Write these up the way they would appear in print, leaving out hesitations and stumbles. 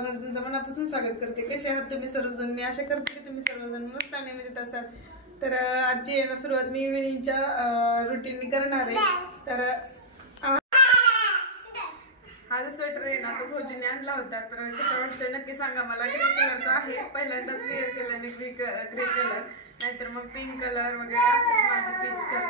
ब्लॉगमध्ये तुमचं मनापासून स्वागत करते. कसे आहात तुम्ही सर्वजण? मी आशा करते की तुम्ही सर्वजण मस्त आणि मजेत असाल. तर आजची येणं सुरुवात मी इव्हिनिंगच्या रुटीननी करणार आहे. तर हा जो स्वेटर आहे ना तो भोजीने आणला होता. तर कसं वाटतंय नक्की सांगा मला. ग्रे कलरचा आहे, पहिल्यांदाच वेअर केला मी ग्रे कलर, नाहीतर मग पिंक कलर वगैरे असं माझं पीच कलर.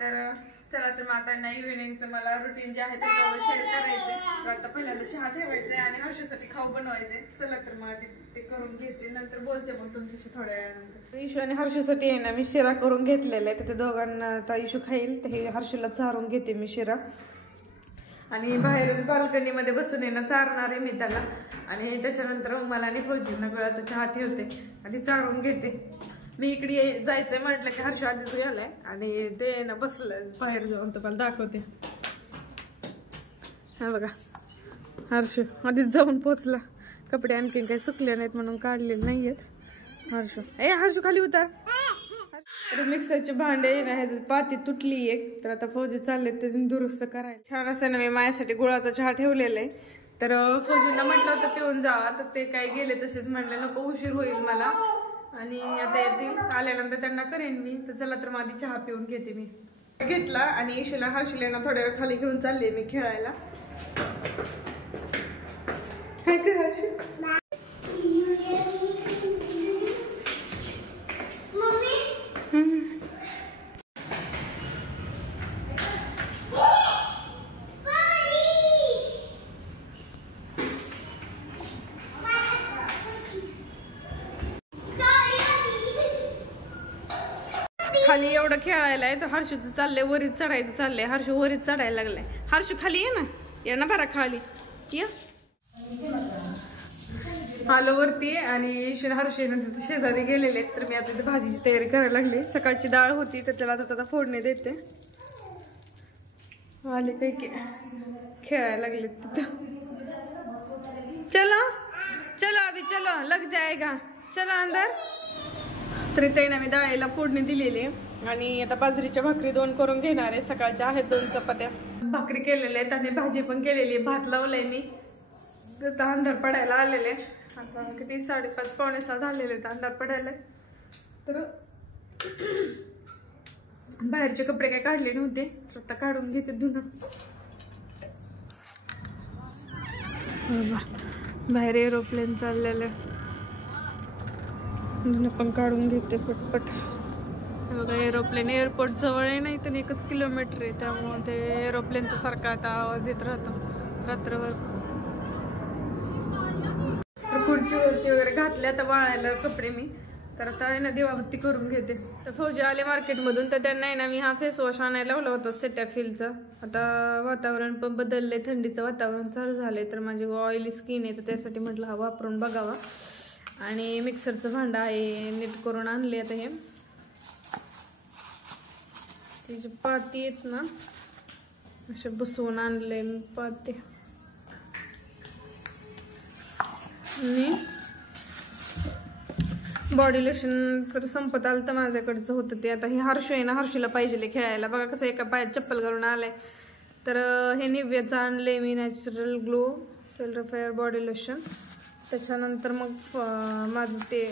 तर चला, तर मग आता इव्हिनिंगचं मला रुटीन जे आहे ते शेअर करायचे. तर आता पहिल्यांदा चहा ठेवायचे आणि हर्षूसाठी खाऊ बनवायचे. चला तर मग ते करून घेते, नंतर बोलते मग तुमच्याशी थोड्या वेळानंतर. इशू आणि हर्षूसाठी आहे ना मी शिरा करून घेतलेला आहे. तर ते दोघांना आता इशू खाईल, तर हे हर्षूला चारून घेते मी शिरा. आणि बाहेरच बाल्कनीमध्ये बसून आहे ना चारणार आहे मी त्याला. आणि त्याच्यानंतर मला आणि फौजींना गुळाचा चहा ठेवते आणि चारून घेते. मी इकडे जायचंय म्हटलं की हर्षू आधीच गेलाय आणि ते ना बसलं बाहेर जाऊन. तुम्हाला दाखवते. हा बघा, हर्षू आधीच जाऊन पोचला. कपडे आणखीन काही सुकले नाहीत म्हणून काढलेले नाहीयेत. हर्षू खाली उतार. मिक्सरचे भांडे ना ह्याची पाती तुटली एक, तर आता फौजी चालले ते दुरुस्त करायला. छान असं ना मी माझ्यासाठी गुळाचा चहा ठेवलेला आहे. तर फौजींना म्हटलं होतं पिऊन जावा, तर ते काही गेले तसेच. म्हटले नको उशीर होईल मला आणि आता येतील, आल्यानंतर त्यांना करेन मी. तर चला तर माझी चहा पिऊन घेते मी. घेतला आणि इशूला हर्षूला थोड्या वेळ खाली घेऊन चालले मी खेळायला. खाली एवढं खेळायला आहे तर हर्षूचं चाललंय वरीच चढायचं चाललंय. हर्षू वरीच चढायला लागलाय. हर्षू खाली ये ना बरा खाली ये. आलो वरती आणि हर्षू शेजारी गेलेले. तर मी आता भाजीची तयारी करायला लागले. सकाळची डाळ होती तर त्याला आता फोडणी देते. आले पैकी खेळायला लागले तिथं. चलो चलो अभी चलो लग जाएगा, चलो अंदर. तर इथे ना मी डाळीला फोडणी दिलेली आणि आता बाजरीच्या भाकरी 2 करून घेणार आहे. सकाळच्या आहेत 2 चपात्या. भाकरी केलेल्या आहेत आणि भाजी पण केलेली आहे. भात लावलाय मी. आता अंधार पडायला आलेले. आता किती 5:30 पावणे 6 झालेले आहेत अंधार पडायला. तर बाहेरचे कपडे काही काढले नव्हते, तर आता काढून घेते धुणं. बाहेर एरोप्लेन चाललेलं धुणं पण काढून घेते पटपट. बघा एरोप्लेन एअरपोर्ट जवळ आहे, नाही तर 1 किलोमीटर आहे. त्यामुळे ते एरोप्लेनचा सारखा आता आवाज येत राहतो रात्रभर. खुर्चीवरती वगैरे घातले आता वाळायला कपडे मी. तर आता आहे ना दिवाबत्ती करून घेते. तर फौजी आले मार्केटमधून, तर त्यांना आहे ना मी हा फेस वॉश आणायला लावला होता सेटॅफिलचा. आता वातावरण पण बदललंय, थंडीचं वातावरण चालू झालंय. तर माझी ऑइली स्किन आहे, तर त्यासाठी म्हटलं हा वापरून बघावा. आणि मिक्सरचं भांडं आहे नीट करून आणले. आता हे त्याची पाती आहेत ना असे बसवून आणले मी पाती. आणि बॉडी लोशन तर संपत आलं तर माझ्याकडचं होतं ते. आता हे हर्षू आहे ना, हर्षूला पाहिजे खेळायला. बघा कसं एका पायात चप्पल घालून आलाय. तर हे निव्याचं आणलंय मी natural glow self fair body lotion. त्याच्यानंतर मग माझं ते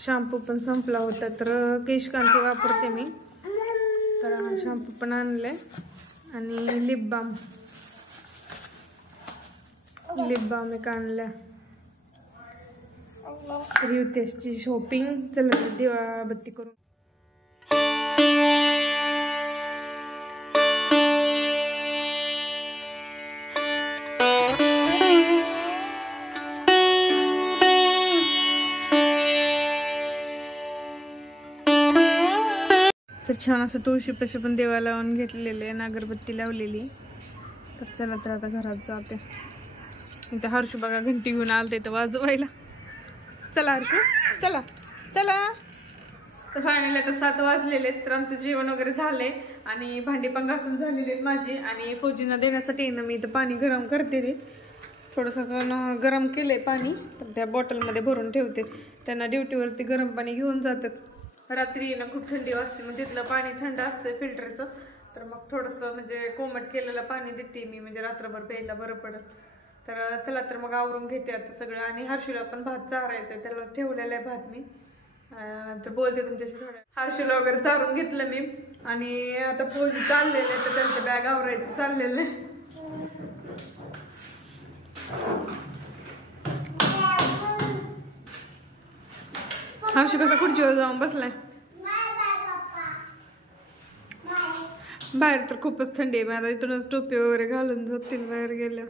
शॅम्पू पण संपला होता, तर केशकांती वापरते मी. तर हा शॅम्पू पण आणले आणि लिप बाम एक आणल्या. रितेशची शॉपिंग. चला दिवाबत्ती करून. तर छान असं तुळशीपाशी पण देवा लावून घेतलेले आहे, अगरबत्ती लावलेली. तर चला तर आता घरात जाते. इथे हर्षू बघा घंटी घेऊन आलते तर वाजवायला. चला हर्षू चला चला. तर फायनली आता 7 वाजलेले. तर आमचं जेवण वगैरे झालंय आणि भांडी पण घासून झालेली आहेत माझी. आणि फौजींना देण्यासाठी ना मी इथं पाणी गरम करते रे. थोडंसं गरम केलंय पाणी, तर त्या बॉटलमध्ये भरून ठेवते. त्यांना ड्युटीवरती गरम पाणी घेऊन जातात. रात्री ना खूप थंडी वाजते, मग तिथलं पाणी थंड असतं फिल्टरचं. तर मग थोडंसं म्हणजे कोमट केलेलं पाणी देते मी, म्हणजे रात्रभर प्यायला बरं पडेल. तर चला तर मग आवरून घेते आता सगळं. आणि हर्षूला पण भात चारायचा आहे, त्याला ठेवलेला आहे भात मी. तर बोलते तुमच्याशी थोडं. हर्षूला वगैरे चारून घेतलं मी आणि आता पोळी चाललेलं आहे, तर त्यांचं बॅग आवरायचं चाललेलं आहे. हर्षू कसा खुर्चीवर जाऊन बसलाय. बाहेर तर खूपच थंडी आहे. मी आता इथूनच टोपी वगैरे घालून जातील बाहेर गेल्या.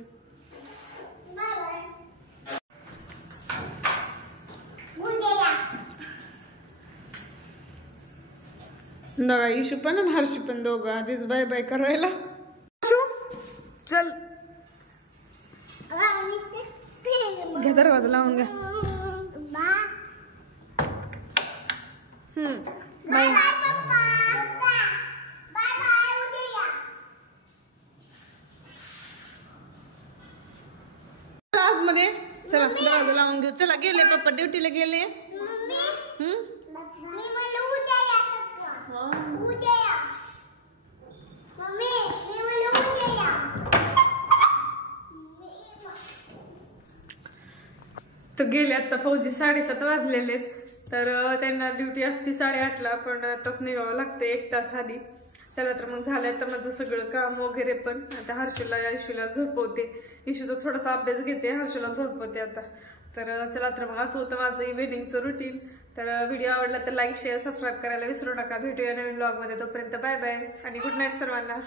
बघा इशू पण आणि हर्षू पण दोघं आधीच बाय बाय करायला. चल घ्या दरवाजा लावून घ्या. बाय. आतमध्ये चला दरवाजा लावून घेऊ. चला गेले पप्पा ड्युटीला गेले. तर गेले आता फौजी 7:30 वाजलेले. तर त्यांना ड्युटी असते 8:30ला, पण आताच निघावं लागतं 1 तास आधी. त्याला तर मग झालं तर माझं सगळं काम वगैरे. पण आता हर्षूला इशूला झोपवते. इशूचा थोडासा अभ्यास घेते, हर्षूला झोपवते आता. तर चला तर मग असं होतं माझं इव्हिनिंगचं रुटीन. तर व्हिडिओ आवडला तर लाईक शेअर सबस्क्राईब करायला विसरू नका. भेटूया नवीन व्लॉगमध्ये. तोपर्यंत बाय बाय आणि गुड नाईट सर्वांना.